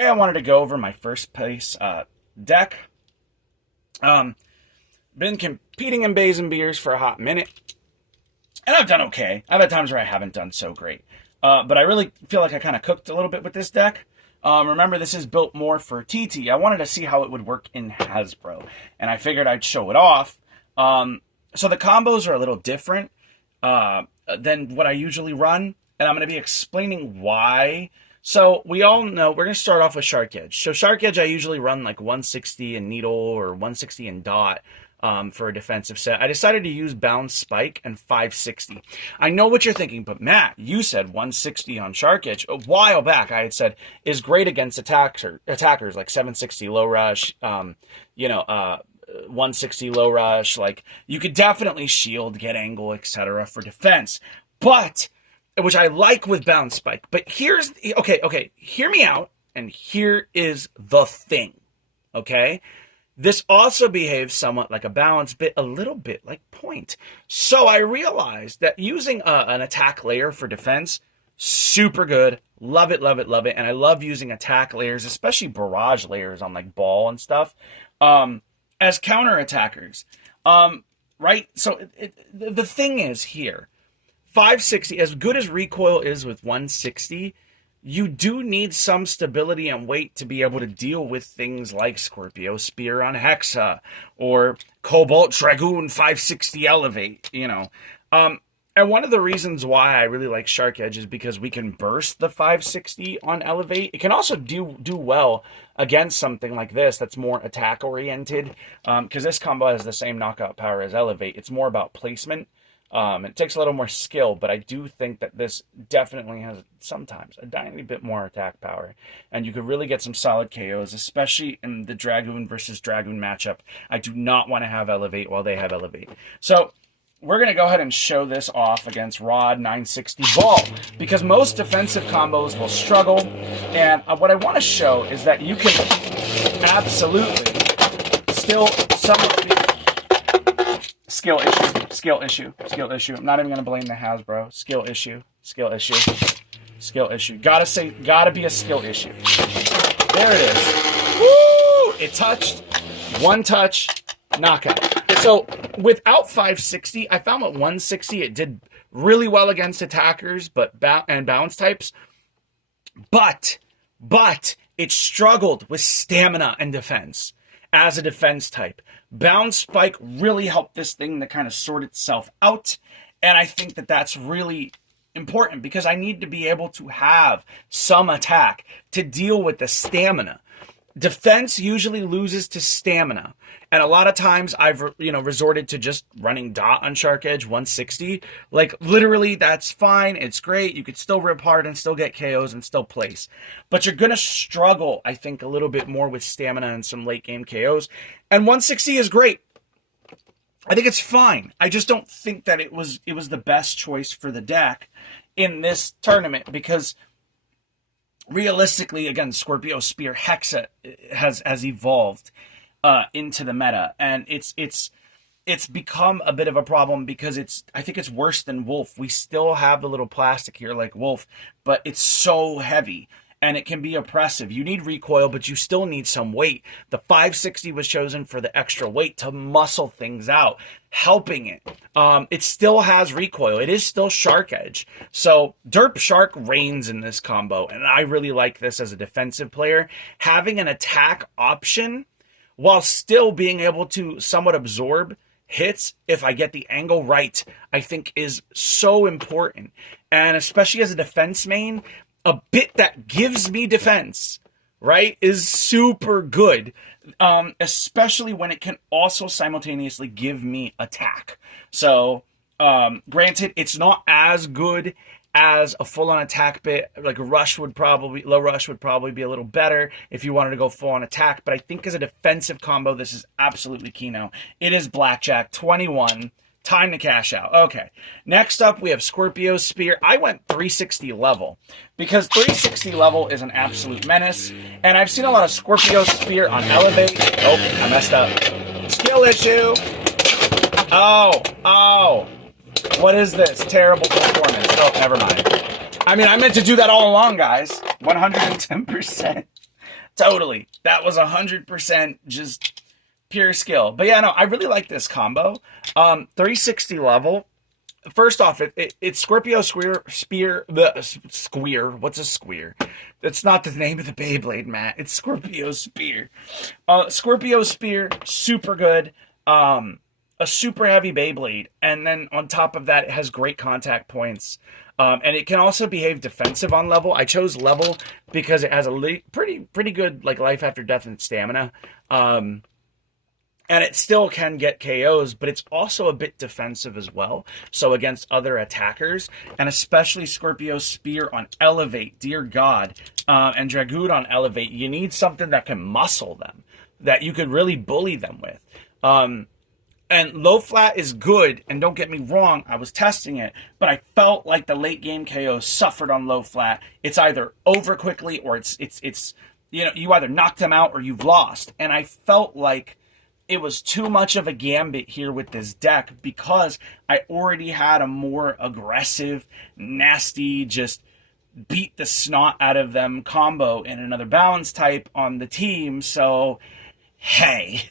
Hey, I wanted to go over my first place deck. Been competing in Bays and Beers for a hot minute, and I've done okay. I've had times where I haven't done so great. But I really feel like I kind of cooked a little bit with this deck. Remember, this is built more for TT. I wanted to see how it would work in Hasbro, and I figured I'd show it off. So the combos are a little different than what I usually run, and I'm going to be explaining why. So we all know we're going to start off with Shark Edge. So Shark Edge, I usually run like 160 in Needle or 160 in Dot for a defensive set. I decided to use Bound Spike and 560. I know what you're thinking, but Matt, you said 160 on Shark Edge. A while back, I had said is great against attackers like 760 Low Rush, 160 Low Rush. Like, you could definitely shield, get angle, etc. for defense. But which I like with Bound Spike. But here's okay, hear me out, and here is the thing. Okay? This also behaves somewhat like a balance bit, a little bit like point. So I realized that using an attack layer for defense, super good. Love it, love it, love it. And I love using attack layers, especially barrage layers on like ball and stuff, as counter attackers. Right? So the thing is here, 560, as good as recoil is with 160, you do need some stability and weight to be able to deal with things like Scorpio Spear on Hexa or Cobalt Dragoon 560 Elevate, And one of the reasons why I really like Shark Edge is because we can burst the 560 on Elevate. It can also do well against something like this that's more attack oriented, because this combo has the same knockout power as Elevate. It's more about placement. It takes a little more skill, but I do think that this definitely has sometimes a tiny bit more attack power. And you could really get some solid KOs, especially in the Dragoon versus Dragoon matchup. I do not want to have Elevate while they have Elevate. So we're going to go ahead and show this off against Rod 960 Ball, because most defensive combos will struggle. And what I want to show is that you can absolutely still somewhat be skill issue. I'm not even going to blame the Hasbro. Skill issue. Gotta be a skill issue. There it is. Woo! It touched. One touch. Knockout. So without 560, I found at 160 it did really well against attackers and bounce types. But it struggled with stamina and defense as a defense type. Bound Spike really helped this thing to kind of sort itself out. And I think that that's really important because I need to be able to have some attack to deal with the stamina. Defense usually loses to stamina. And a lot of times I've, resorted to just running Dot on Shark Edge 160. Like, literally, that's fine. It's great. You could still rip hard and still get KOs and still place. But you're going to struggle, I think, a little bit more with stamina and some late game KOs. And 160 is great. I think it's fine. I just don't think that it was the best choice for the deck in this tournament because realistically, again, Scorpio Spear Hexa has evolved into the meta, and it's become a bit of a problem because I think it's worse than Wolf. We still have the little plastic here like Wolf, but it's so heavy and it can be oppressive. You need recoil, but you still need some weight. The 560 was chosen for the extra weight to muscle things out, helping it. It still has recoil. It is still Shark Edge. So Derp Shark reigns in this combo, and I really like this as a defensive player. Having an attack option while still being able to somewhat absorb hits if I get the angle right, I think is so important. And especially as a defense main, a bit that gives me defense, right, is super good, especially when it can also simultaneously give me attack. So, granted, it's not as good as a full-on attack bit. Like Low Rush would probably be a little better if you wanted to go full-on attack. But I think as a defensive combo, this is absolutely Keno. It is Blackjack 21. Time to cash out. Okay. Next up, we have Scorpio Spear. I went 360 level because 360 level is an absolute menace. And I've seen a lot of Scorpio Spear on Elevate. Oh, I messed up. Skill issue. Oh. What is this? Terrible performance. Oh, never mind. I mean, I meant to do that all along, guys. 110%. Totally. That was 100% just pure skill. But yeah, no, I really like this combo. 360 level. First off, it's Scorpio Spear, the Squeer. What's a Squeer? That's not the name of the Beyblade, Matt. It's Scorpio Spear. Scorpio Spear, super good. A super heavy Beyblade, and then on top of that, it has great contact points. And it can also behave defensive on level. I chose level because it has a pretty good like life after death and stamina. And it still can get KOs, but it's also a bit defensive as well. So against other attackers, and especially Scorpio Spear on Elevate, dear God, and Dragoon on Elevate, you need something that can muscle them, that you could really bully them with. And low flat is good, and don't get me wrong, I was testing it, but I felt like the late game KO suffered on low flat. It's either over quickly or it's you know, you either knocked them out or you've lost. And I felt like it was too much of a gambit here with this deck because I already had a more aggressive, nasty, just beat the snot out of them combo in another balance type on the team. So, hey,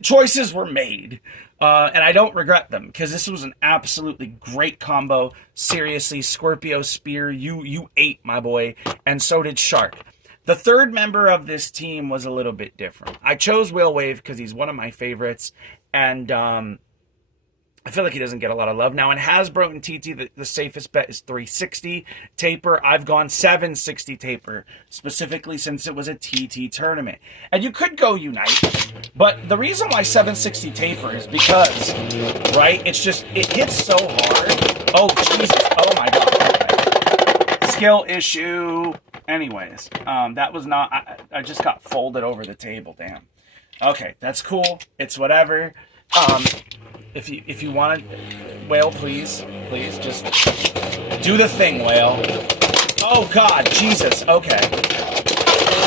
choices were made. And I don't regret them because this was an absolutely great combo. Seriously, Scorpio Spear, you ate, my boy, and so did Shark. The third member of this team was a little bit different. I chose Whale Wave because he's one of my favorites, and I feel like he doesn't get a lot of love. Now, in Hasbro and TT, the safest bet is 360 taper. I've gone 760 taper, specifically since it was a TT tournament. And you could go Unite, but the reason why 760 taper is because, right, it hits so hard. Oh, Jesus. Oh, my God. Okay. Skill issue. Anyways, that was not... I just got folded over the table, damn. Okay, that's cool. It's whatever. If you want to, Whale, please, just do the thing, Whale. Oh God, Jesus. Okay,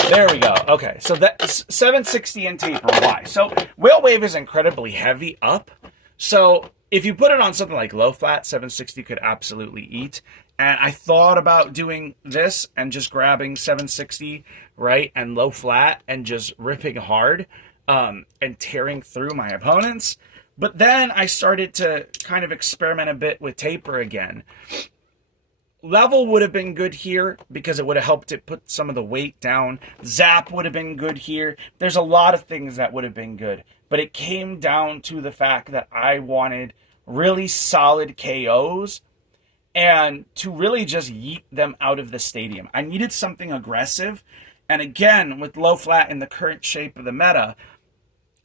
there we go. Okay, so that's 760 in taper. Why? So Whale Wave is incredibly heavy up. So if you put it on something like low flat, 760 could absolutely eat. And I thought about doing this and just grabbing 760, right, and low flat and just ripping hard and tearing through my opponents. But then I started to kind of experiment a bit with taper again. Level would have been good here because it would have helped it put some of the weight down. Zap would have been good here. There's a lot of things that would have been good. But it came down to the fact that I wanted really solid KOs and to really just yeet them out of the stadium. I needed something aggressive. And again, with low flat in the current shape of the meta,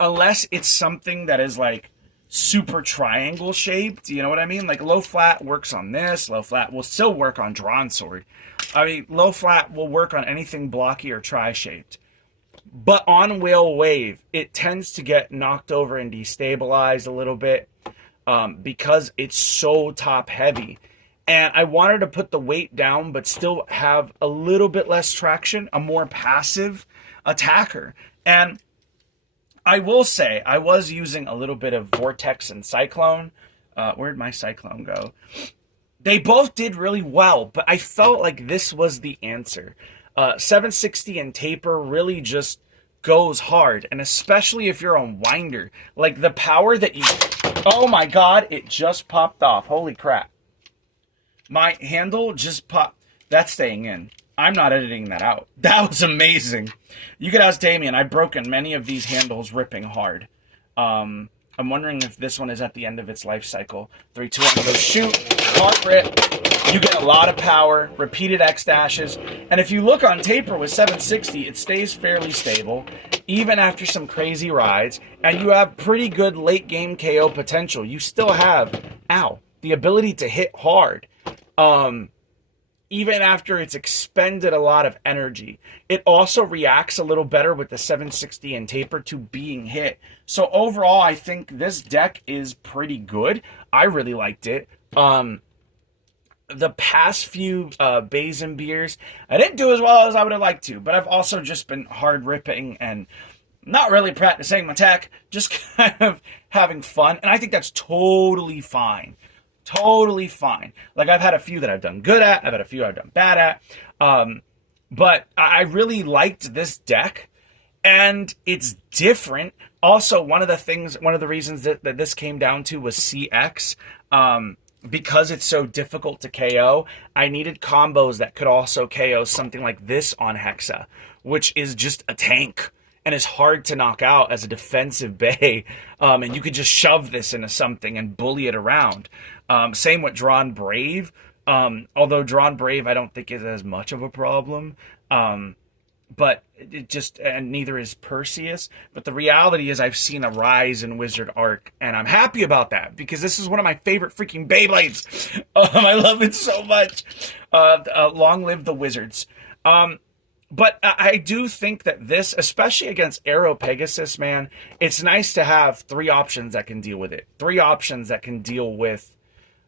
unless it's something that is like super triangle shaped, you know what I mean? Like low flat works on this, low flat will still work on drawn sword. I mean, low flat will work on anything blocky or tri-shaped. But on Whale Wave, it tends to get knocked over and destabilized a little bit because it's so top heavy. And I wanted to put the weight down, but still have a little bit less traction, a more passive attacker. And I will say, I was using a little bit of Vortex and Cyclone. Where'd my Cyclone go? They both did really well, but I felt like this was the answer. 760 and taper really just goes hard, and especially if you're on Winder. Like, the power that you... Oh my God, it just popped off. Holy crap. My handle just popped. That's staying in. I'm not editing that out. That was amazing. You could ask Damien. I've broken many of these handles ripping hard. I'm wondering if this one is at the end of its life cycle. 3, 2, 1, go shoot. Hard rip. You get a lot of power. Repeated X dashes. And if you look on taper with 760, it stays fairly stable, even after some crazy rides. And you have pretty good late game KO potential. You still have, the ability to hit hard. Even after it's expended a lot of energy. It also reacts a little better with the 760 and taper to being hit. So overall, I think this deck is pretty good. I really liked it. The past few Bays and Beers, I didn't do as well as I would have liked to, but I've also just been hard ripping and not really practicing my tech, just kind of having fun. And I think that's totally fine. Totally fine. Like, I've had a few that I've done good at. I've had a few I've done bad at. But I really liked this deck, and it's different. Also, one of the reasons that this came down to was CX. Because it's so difficult to KO, I needed combos that could also KO something like this on Hexa, which is just a tank and is hard to knock out as a defensive bay. And you could just shove this into something and bully it around. Same with Drawn Brave. Although Drawn Brave I don't think is as much of a problem. But it just, and neither is Perseus. But the reality is I've seen a rise in Wizard Arc, and I'm happy about that because this is one of my favorite freaking Beyblades. I love it so much. Long live the Wizards. But I do think that this, especially against Aero Pegasus, man, it's nice to have 3 options that can deal with it. 3 options that can deal with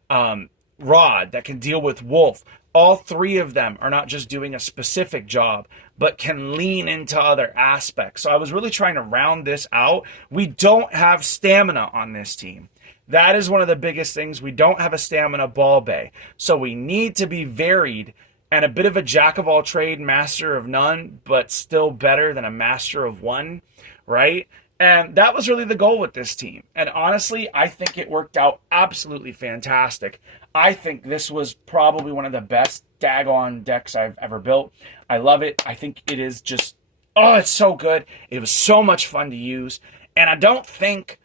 Rod, that can deal with Wolf. All 3 of them are not just doing a specific job, but can lean into other aspects. So I was really trying to round this out. We don't have stamina on this team. That is one of the biggest things. We don't have a stamina ball bay. So we need to be varied and a bit of a jack of all trade, master of none, but still better than a master of one, right? And that was really the goal with this team. And honestly, I think it worked out absolutely fantastic. I think this was probably one of the best daggone decks I've ever built. I love it. I think it is just, oh, it's so good. It was so much fun to use. And I think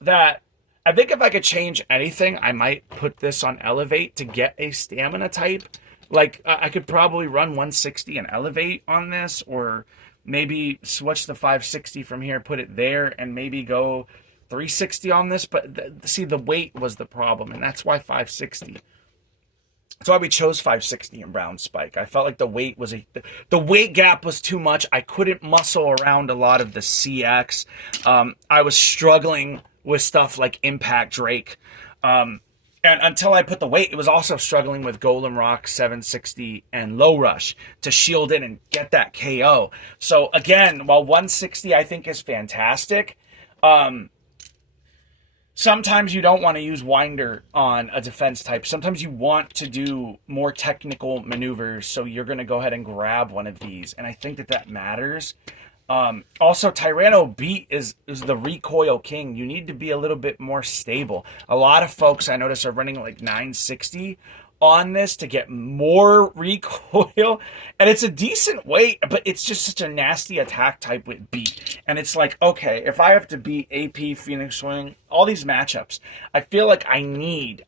if I could change anything, I might put this on Elevate to get a stamina type. Like, I could probably run 160 and Elevate on this, or maybe switch the 560 from here, put it there, and maybe go 360 on this. But see, the weight was the problem, and that's why 560. That's why we chose 560 in Brown Spike. I felt like the weight gap was too much. I couldn't muscle around a lot of the CX. I was struggling with stuff like Impact Drake. And until I put the weight, it was also struggling with Golem Rock, 760, and Low Rush to shield in and get that KO. So again, while 160 I think is fantastic, sometimes you don't want to use Winder on a defense type. Sometimes you want to do more technical maneuvers, so you're going to go ahead and grab one of these. And I think that matters. Also, Tyranno Beat is the recoil king. You need to be a little bit more stable. A lot of folks I notice are running like 960 on this to get more recoil, and it's a decent weight, but it's just such a nasty attack type with Beat. And it's like, okay, if I have to beat AP, Phoenix Wing, all these matchups, I feel like I need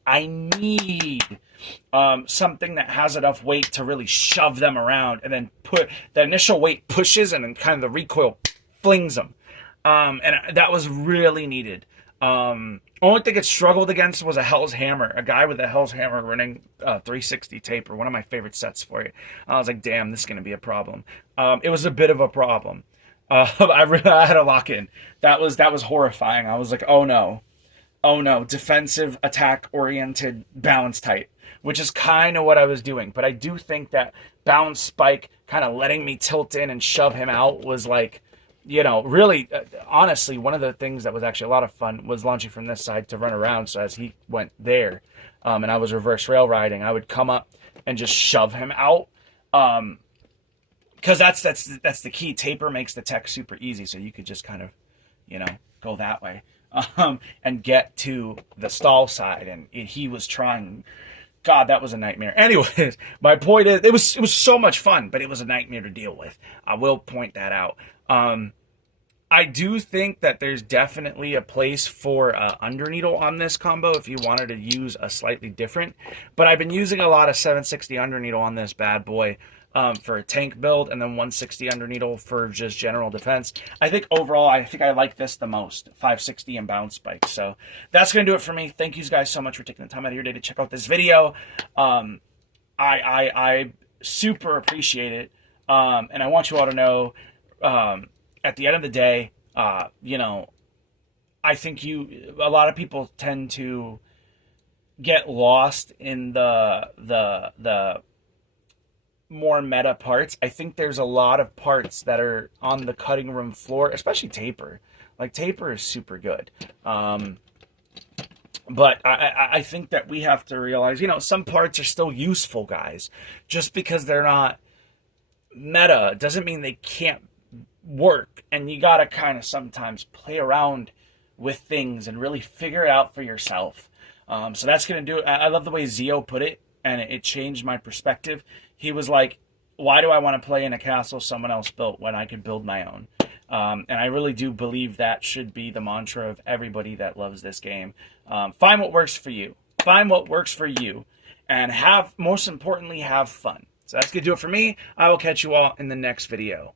something that has enough weight to really shove them around, and then put the initial weight pushes, and then kind of the recoil flings them. And that was really needed. Only thing it struggled against was a Hell's Hammer. A guy with a Hell's Hammer running 360 taper, one of my favorite sets for it. I was like, damn, this is going to be a problem. It was a bit of a problem. I had to lock in. That was horrifying. I was like, oh no, defensive, attack-oriented, balance type, which is kind of what I was doing. But I do think that Bounce Spike kind of letting me tilt in and shove him out was like, really, honestly, one of the things that was actually a lot of fun was launching from this side to run around. So as he went there, and I was reverse rail riding, I would come up and just shove him out. Because that's the key. Taper makes the tech super easy, so you could just kind of, go that way, and get to the stall side. And he was trying. God, that was a nightmare. Anyways, my point is, it was so much fun, but it was a nightmare to deal with. I will point that out. I do think that there's definitely a place for Underneedle on this combo if you wanted to use a slightly different. But I've been using a lot of 760 Underneedle on this bad boy for a tank build, and then 160 Underneedle for just general defense. I think overall, I like this the most, 560 and Bounce Spike. So that's going to do it for me. Thank you guys so much for taking the time out of your day to check out this video. I super appreciate it. And I want you all to know, at the end of the day, I think a lot of people tend to get lost in the more meta parts. I think there's a lot of parts that are on the cutting room floor, especially Taper. Like, Taper is super good. But I think that we have to realize, some parts are still useful, guys. Just because they're not meta. It doesn't mean they can't work, and you gotta kind of sometimes play around with things and really figure it out for yourself. So that's gonna do it. I love the way Zio put it, and it changed my perspective. He was like, why do I want to play in a castle someone else built when I could build my own? And I really do believe that should be the mantra of everybody that loves this game. Find what works for you. Find what works for you. And most importantly, have fun. So that's going to do it for me. I will catch you all in the next video.